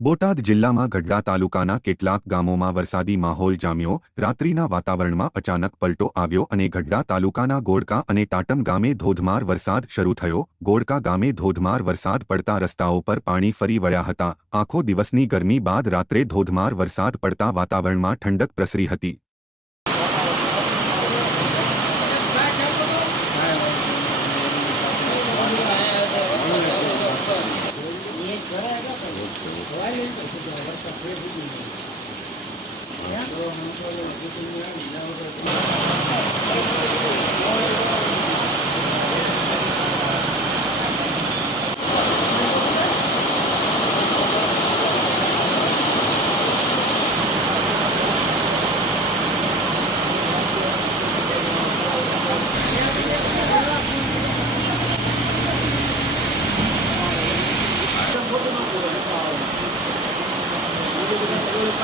બોટાદ જિલ્લામાં ગઢડા તાલુકાના કેટલાક ગામોમાં વરસાદી માહોલ જામ્યો. રાત્રિના વાતાવરણમાં અચાનક પલટો આવ્યો અને ગઢડા તાલુકાના ગોડકા અને ટાટમ ગામે ધોધમાર વરસાદ શરૂ થયો. ગોડકા ગામે ધોધમાર વરસાદ પડતા રસ્તાઓ પર પાણી ફરી વળ્યા હતા. આખો દિવસની ગરમી બાદ રાત્રે ધોધમાર વરસાદ પડતા વાતાવરણમાં ઠંડક પ્રસરી હતી. છે